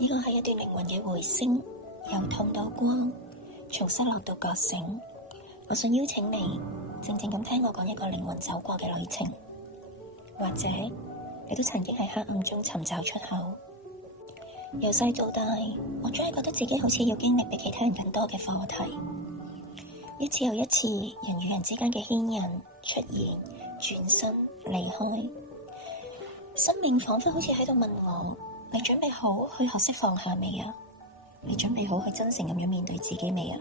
呢個係一段靈魂嘅回聲，由痛到光，從失落到覺醒。我想邀請你靜靜咁聽我講一個靈魂走過嘅旅程，或者你都曾經喺黑暗中尋找出口。由細到大，我總係覺得自己好似要經歷比其他人更多嘅課題，一次又一次人與人之間嘅牽引出現、轉身離開，生命仿佛好似喺度問我：你準備好去學識放下未啊？你準備好去真誠咁樣面對自己未啊？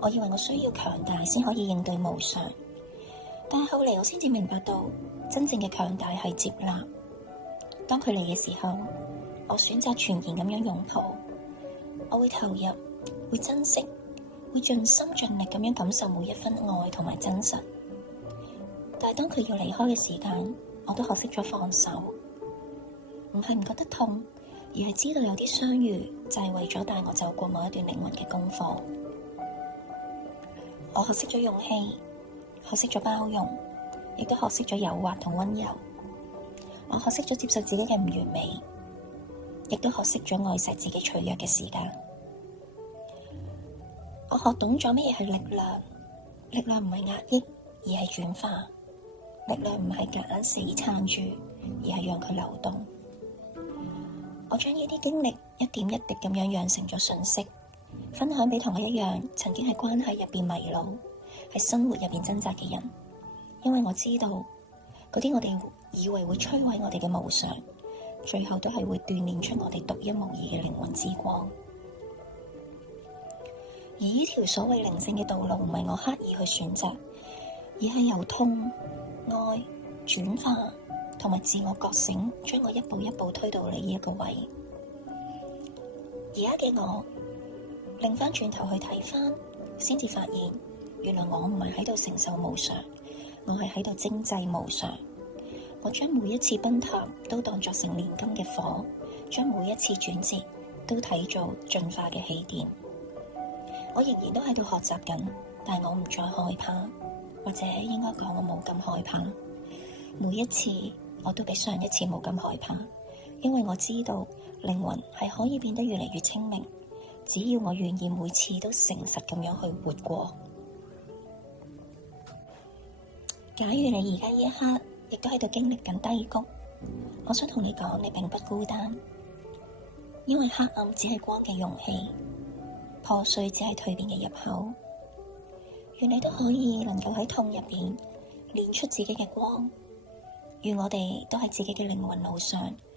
我以為我需要強大先可以應對無常，但係後嚟我先至明白到，真正嘅強大係接納。當佢嚟嘅時候，我選擇全然咁樣擁抱，我會投入，會珍惜，會盡心盡力咁樣感受每一分愛同埋真實。但係當佢要離開嘅時間，我都學識咗放手，唔係唔覺得痛，而係知道有啲相遇就係為咗帶我走過某一段靈魂嘅功課。我學識咗勇氣，學識咗包容，亦都學識咗誘惑同溫柔。我學識咗接受自己嘅唔完美，亦都學識咗愛惜自己脆弱嘅時間。我學懂咗乜嘢係力量，力量唔係壓抑，而係轉化。力量唔係夾硬死撐住，而係讓佢流動。我將呢啲經歷一點一滴咁樣養成咗信息，分享俾同我一樣曾經喺關係入邊迷路，喺生活入邊掙扎嘅人。因為我知道嗰啲我哋以為會摧毀我哋嘅無常，最後都係會鍛煉出我哋獨一無二嘅靈魂之光。而呢條所謂靈性嘅道路，唔係我刻意去選擇，而係由痛、愛、轉化同埋自我覺醒，將我一步一步推到你呢一個位。而家嘅我，擰翻轉頭去睇翻，先至發現，原來我唔係喺度承受無常，我係喺度精製無常。我將每一次崩塌都當作成煉金嘅火，將每一次轉折都睇做進化嘅起點。我仍然都喺度學習緊，但係我唔再害怕，或者應該講我冇咁害怕。每一次我都比上一次冇咁害怕，因為我知道靈魂係可以變得越嚟越清明，只要我願意每次都誠實咁樣去活過。假如你而家呢一刻亦都喺度經歷緊低谷，我想同你講，你並不孤單，因為黑暗只係光嘅容器，破碎只係蛻變嘅入口。願你都可以能夠喺痛入邊練出自己嘅光，願我哋都喺自己嘅靈魂路上